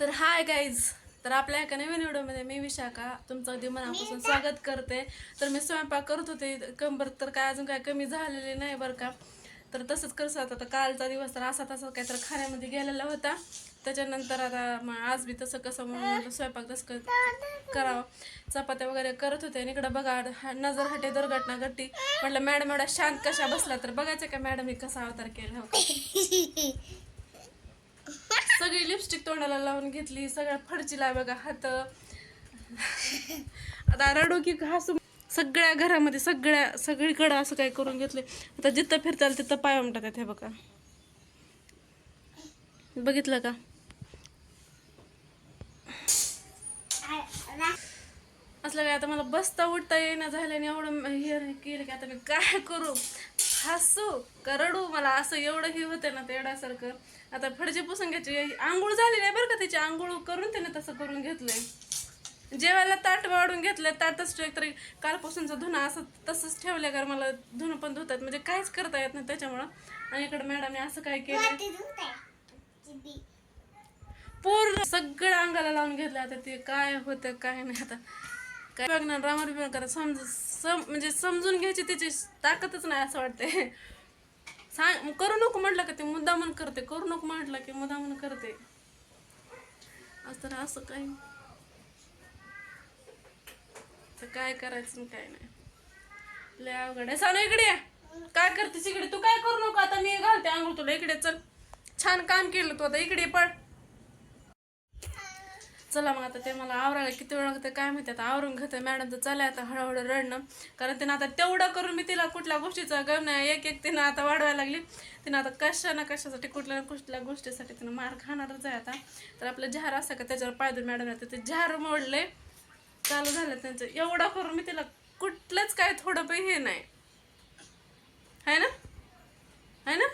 तर hi guys, तर आपल्या एका नवीन व्हिडिओमध्ये मी विशाखा तुमचं अगदी मनापासून स्वागत करते. तर मी स्वयंपाक करत होते, कंबर तर काय अजून काय कमी झालेली नाही बरं का. तर तसंच कसं आता कालचा दिवस तर असा तसा काहीतरी खाण्यामध्ये गेलेला होता. त्याच्यानंतर आता आज बी तसं कसं म्हणून म्हटलं स्वयंपाक तसं करावं. चपात्या वगैरे करत होते आणि इकडं बघा नजर हटे दुर्घटना घडली. म्हटलं मॅडम एवढा शांत कशा बसला, तर बघायचं का मॅडम मी कसा अवतार केला हो. सगळी लिपस्टिक तोंडाला लावून घेतली, सगळ्या फडचीला बघा हात. आता रडू की हसू, सगळ्या घरामध्ये सगळीकडं असं काय करून घेतले. आता जिथं फिरताल तिथं पाय उमटतात हे बघा, बघितलं का. असलं काय आता मला बसता उठता येईना झाल्याने एवढं हे केलं की आता मी काय करू, हसू का रडू. मला असं एवढं हे होतं ना तेवढ्यासारखं. आता फडची पुसून घ्यायची, आंघोळ झाली नाही बरं का तिची, आंघोळ करून त्याने तसं करून घेतलंय. जेवायला ताट वाढून घेतलं, ताटच तरी कालपासूनचं धुणं असं तसंच ठेवलं कारण मला धुणं पण धुतात म्हणजे काहीच करता येत नाही त्याच्यामुळं. आणि इकडं मॅडमने असं काय केलं, पूर्ण सगळं अंगाला लावून घेतलं. आता ते काय होतं काय नाही आता काय बघणार, रामार बिमार करा म्हणजे समजून घ्यायची त्याची ताकदच नाही असं वाटतंय. करू नको म्हटलं का ते मुद्दामून करते, करू नको म्हटलं की मुद्दामून करते. असं काय तर काय करायचं काय नाही, लय अवघड आहे. सानू इकडे ये. काय करतेस इकडे, तू काय करू नको, आता मी घालते आंघोळ तुला. इकडे चल, छान काम केलं तू, आता इकडे पड. चला मग आता ते मला आवरायला किती वेळ लागतं काय माहिती. आता आवरून घेते. मॅडम तर चालय आता हळूहळू रडणं, कारण तिनं आता तेवढं करून मी तिला कुठल्या गोष्टीचा गम नाही. एक तिनं आता वाढवायला लागली. तिनं आता कशासाठी कुठल्या गोष्टीसाठी तिनं मार खाणारच आहे आता. तर आपलं झार असं का त्याच्यावर पायदूर मॅडम येतं, ते झार मोडले चालू झालं त्यांचं. एवढं करून मी तिला कुठलंच काय थोडं पण हे नाही आहे ना, आहे ना.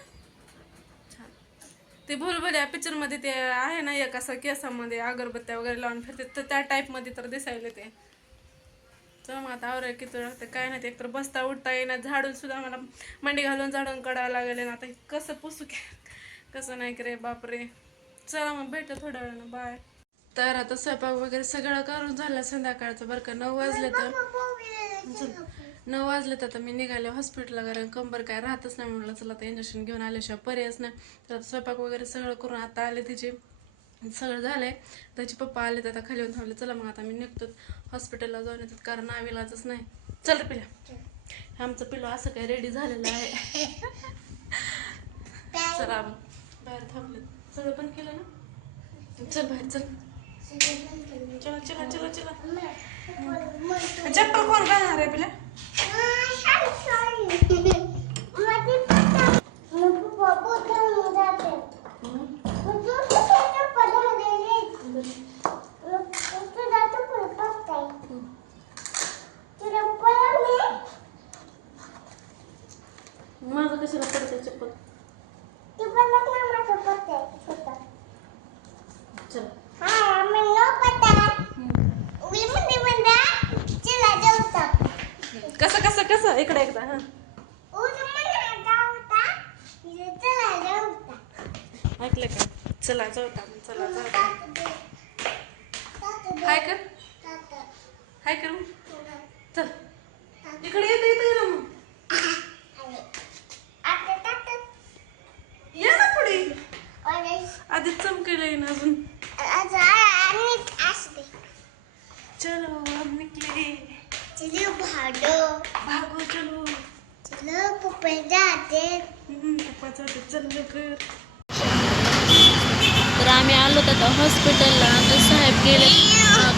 ते भुलभुलैया पिक्चरमध्ये ते आहे ना एक असं केसामध्ये अगरबत्त्या वगैरे लावून फिरते, तर त्या टाईपमध्ये तर दिसायला ते. तर मग आता आवरायला किती वेळ लागतं काय नाही. एकतर बसता उठता येईना, झाडून सुद्धा मला मंडी घालून झाडून काढावं लागेल ना. आता कसं पुसू कसं नाही करे बापरे. चला मग भेटलं थोड्या वेळानं, बाय. तर आता स्वयंपाक वगैरे सगळं करून झालं संध्याकाळचं बरं का. 9 वाजले तर 9 वाजले तर आता मी निघाले हॉस्पिटलला, कारण कंबर काय राहतच नाही. म्हटलं चला आता इंजेक्शन घेऊन आल्याशिवाय पर्यायच नाही. तर स्वयंपाक वगैरे सगळं करून आता आले, तिचे सगळं झालंय. त्याचे पप्पा आले तर आता खाली येऊन थांबले. चला मग आता मी निघतो हॉस्पिटलला जाऊन येतात, कारण नाविलाजच नाही. चल रे पिल्या, आमचं पिलो असं काय रेडी झालेलं आहे. चला बाहेर थांबले, सगळं पण केलं ना. चल बाहेर चल, चला चला चला चला. चप्पल कोण घालणार आहे पिल्या. माझं कशाला पडतंय चप्पल. कसं कसं कसं इकडे एकदा हा ऐकलं का. चला जाऊता, चला जाऊता. हाय कर, हाय कर मग. चल इकडे येते ना मग, ये ना पुढे. आधीच चमकेल ना अजून. चलो हम निकले, चलो भागो चलो, चलो पप्पा जाते. पप्पा जाते, चल लवकर. तर आम्ही आलो आता हॉस्पिटलला. तर साहेब गेले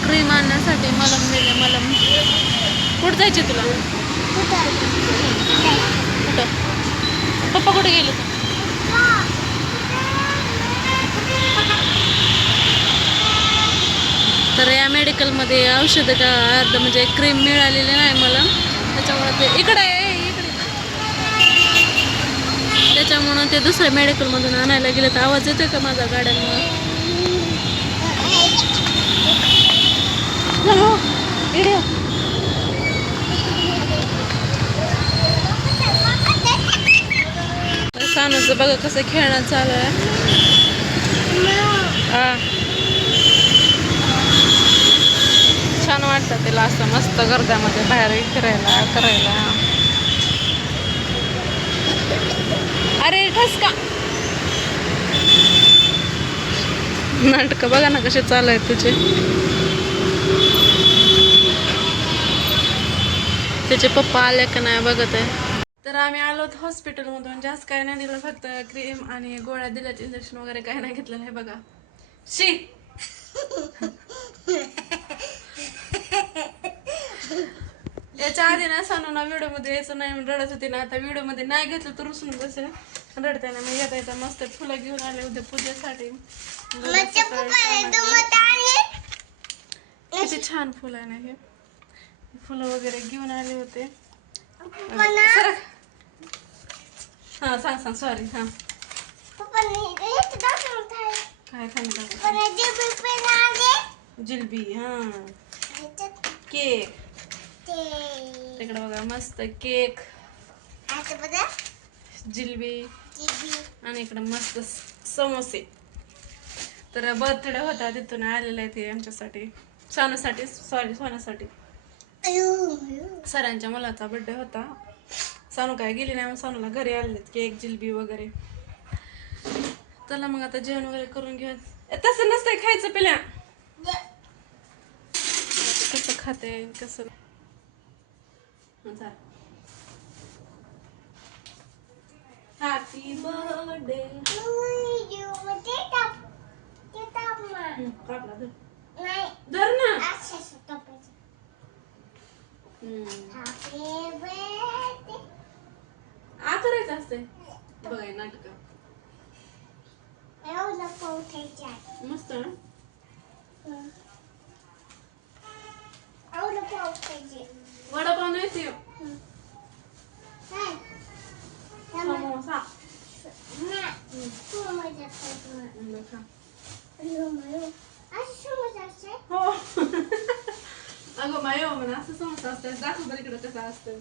क्रीम आणण्यासाठी, मलम दिले. मलम कुठं जायचे तुला, कुठं पप्पा कुठे गेले तर. तर या मेडिकलमध्ये औषधं का अर्ध म्हणजे क्रीम मिळालेली नाही मला, त्याच्यामुळे ते इकडे त्याच्यामुळं ते दुसऱ्या मेडिकलमधून आणायला गेले. तर आवाज येतोय का माझा गाड्यांमुळे. सानूचं बघा कसं खेळणं चालू आहे. भेटतात त्याला असं मस्त गर्द्यामध्ये बाहेर फिरायला करायला. अरे ठसका नाटक बघा ना कसे चालू आहेत तुझे. त्याचे पप्पा आले का नाही बघत आहे. तर आम्ही आलो हॉस्पिटलमधून. जास्त काय नाही दिलं, फक्त क्रीम आणि गोळ्या दिल्यात. इंजेक्शन वगैरे काही नाही घेतलं नाही बघा. शी याच्या आधी ना सानूना व्हिडिओ मध्ये यायचं नाही म्हणून रडत होती ना. आता व्हिडिओ मध्ये नाही घेतलं तर रुसून बसेल रडते ना. मी येता येता मस्त फुलं घेऊन आले होते पूजेसाठी. किती छान फुलं आहे ना हे. फुलं वगैरे घेऊन आले होते. हा सांग सॉरी. हा काय जिलबी. हा केक तिकडे बघा मस्त केक जिलबी आणि इकडे मस्त समोसे. तर बर्थडे होता तिथून आलेला आहे ते आमच्यासाठी, सानूसाठी, सॉरी सोन्यासाठी. सरांच्या मुलाचा बर्थडे होता. सानू काय गेली नाही, सानूला घरी आलेत केक जिलबी वगैरे. चला मग आता जेवण वगैरे करून घेऊन. तसं नसतंय खायचं पिल्या. कसं खाते कसं. हॅपी बर्थडे धर ना. आ करायचं असतंय बघाय नाटक मस्त ना. वडापाव नाही ते समोसा. हो अगं मायो म्हणा असं समोसा असतं. दाखव बरं इकडं कसं असतं.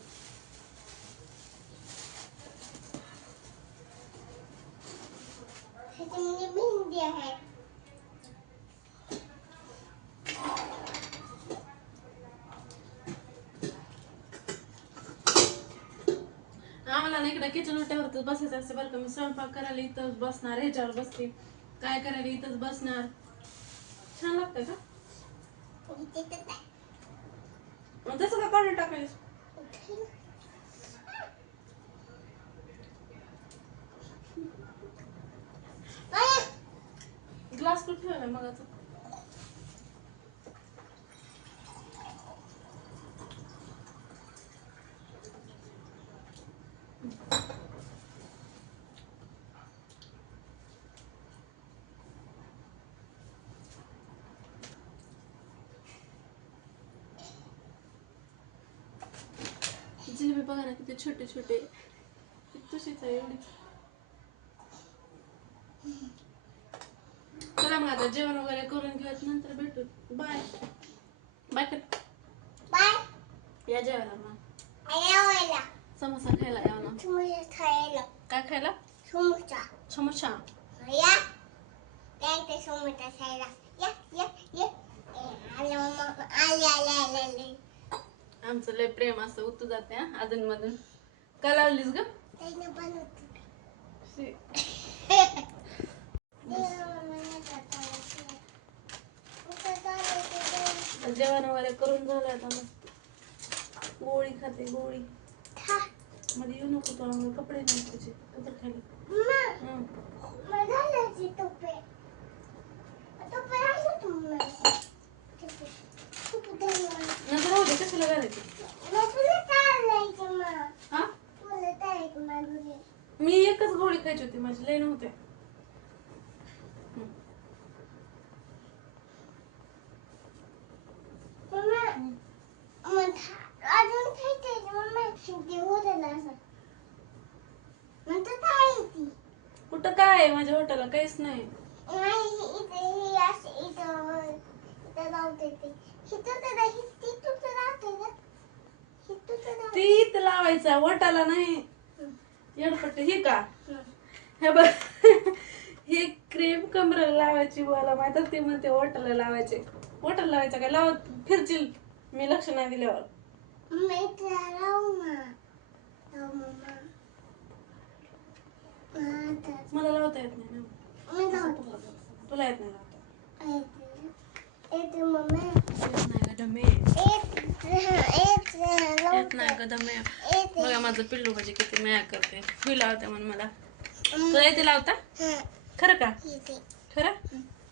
आम्हाला ना इकडे किचन ओट्यावरच बसायचं असतं बरं का. मी स्वयंपाक करायला इथंच बसणार, ह्याच्यावर बसते, काय करायला इथंच बसणार. छान लागतंय का तसं का काढून टाकायचं. ग्लास कुठे ठेवला मग आता. जिलेबी बघा ना किती छोटे छोटे. तशीच आहे एवढी. चला मग आता जेवण वगैरे करून घेऊयात, नंतर भेटू. बाय बाय कर. या जेवायला मग. समोसा खायला या ना. काय खायला. समोसा. आमचं लय प्रेम असं उतू जाते अधून मधून. का लावलीस ग. जेवण वगैरे करून झालं आता मस्त गोळी खाते. गोळी मध्ये येऊ नको तो कपडे नाही तुझे कपडे खाली. नंतर होते कशाला घालायचे. मी एकच गोळी खायची होती, माझी लय नव्हते. कुठं काय आहे माझ्या हॉटेलला काहीच नाही. तीच लावायचा वटाला नाही. येडपट्टी ही का हे बघ ही क्रीम कमरेला लावायची. मला माहित ते म्हणते वटाला लावायचे. वटाला लावायचं काय लावत फिरतील. मी लक्ष नाही दिल्यावर. मला लावता येत नाही ना. तुला येत नाही लावता. येत नाही का दमे? येत नाही का दमे? बघा माझं पिल्लू म्हणजे किती माया करते. मी लावते म्हणून मला. तुला येते लावता? खरं का? खरं?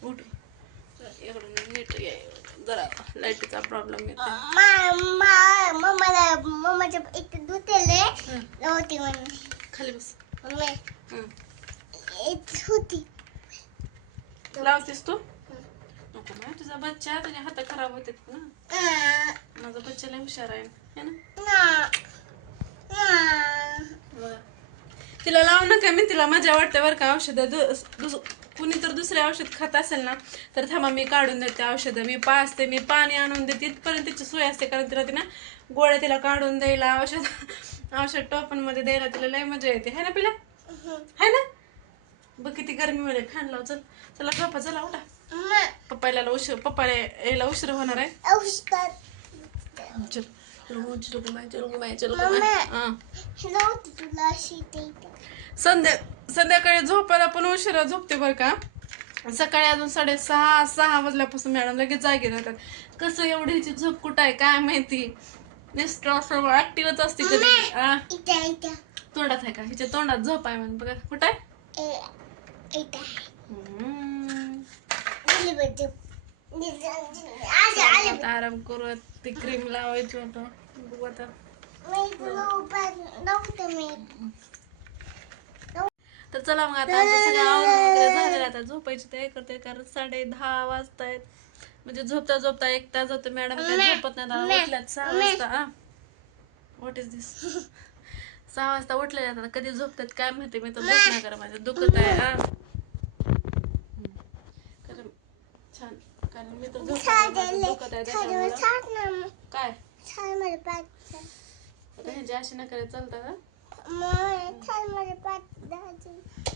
उठ इकडून नीट ये. जरा लाईटीचा प्रॉब्लेम येतो. मम्माच्या एक दुतेले होती म्हणून खाली बस. होती लावतेस तू? नको ना, तुझा बच्चा तुझ्या हात खराब होतात ना. माझा बच्चा लय हुशार आहे है ना. तिला लावू नका. मी तिला मजा वाटते बरं का. औषधं कुणी तर दुसरे औषध खात असेल ना तर थांबा मी काढून देते औषधं. मी पाजते, मी पाणी आणून देते. इथपर्यंत तिची सोय असते कारण तिला ना गोळ्या तिला काढून द्यायला, औषध टोपणमध्ये द्यायला तिला लय मजा येते है ना पिला? है ना? बघ किती गरमी मध्ये फॅन लाव. चल चला पप्पा चला उठा. पप्पाला यायला उशीर होणार आहे. चल संध्याकाळी झोपायला पण उशिरा झोपते बरं का. सकाळी अजून 6:30 वाजल्यापासून मॅडम लगेच जागी राहतात. कसं एवढी हिची झोप कुठं आहे काय माहिती. नुसतं ऍक्टिव्हच असते कधी. तोंडात आहे का? हिच्या तोंडात झोप आहे म्हणून बघा. कुठं आहे? आराम करू. ती क्रीम लावायची होतं. बघू आता. तर चला मग आता सगळं आवरून वगैरे झालेलं. आता झोपायची तयारी करते कारण 10:30 वाजतायत. म्हणजे झोपता झोपता 1 तास होतं. मॅडम काय झोपत नाही. उठल्यात 6 वाजता. व्हॉट इज दिस? 6 वाजता उठलेल्या. आता कधी झोपतात काय माहिती. मी तर झोप नाही करा. माझं दुखत आहे. छान कारण मी तर झोप दुखत आहे त्याच्यामुळं. काय आता ह्याची अशी नका चालतात.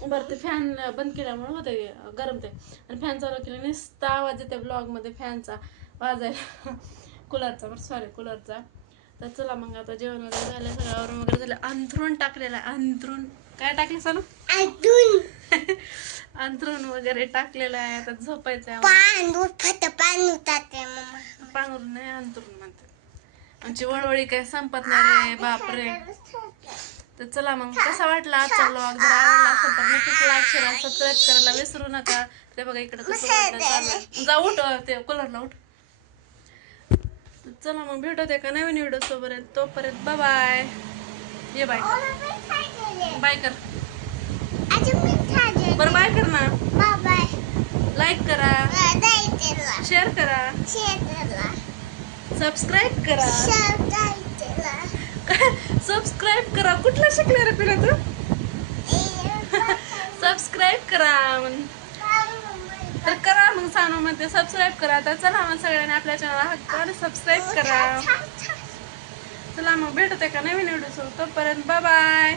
बरं ते फॅन बंद केल्यामुळे होते गरमते आणि फॅन चालू केल्याने नुसता आवाज येते ब्लॉग मध्ये फॅनचा वाजायला. कूलरचा. तर चला मग आता जेवण वगैरे झालं. सगळं आवरून वगैरे झालं. अंथरूण टाकलेलं आहे. अंथरूण काय टाकलं चालू? अंथरूण वगैरे टाकलेलं आहे. आता झोपायचं आहे. पांघरून नाही अंथरूण म्हणते. आमची वळवळी काय संपत नाही रे बापरे. तर चला मग कसा वाटला आजचा ब्लॉग? जर आवडला असेल तर नक्कीच लाईक शेअर सबस्क्राईब करायला विसरू नका. ते बघा इकडे कसं चालू. जा उठ ते कूलरला उठ. चला मग भेटत एका नवीन व्हिडिओ सोबत. तोपर्यंत बाय. ये बाय बाय कर. बरं बाय कर ना. लाईक करा, शेअर करा, सबस्क्राईब करा. सबस्क्राईब करा. कुठला शिकला रे पिला तू? सबस्क्राईब करा तर करा मग सांगू म्हणते सबस्क्राईब करा. तर चला मग सगळ्यांनी आपल्या चॅनल सबस्क्राईब करा. चला मग भेटत आहे का नवीन व्हिडिओ. तोपर्यंत बाय बाय.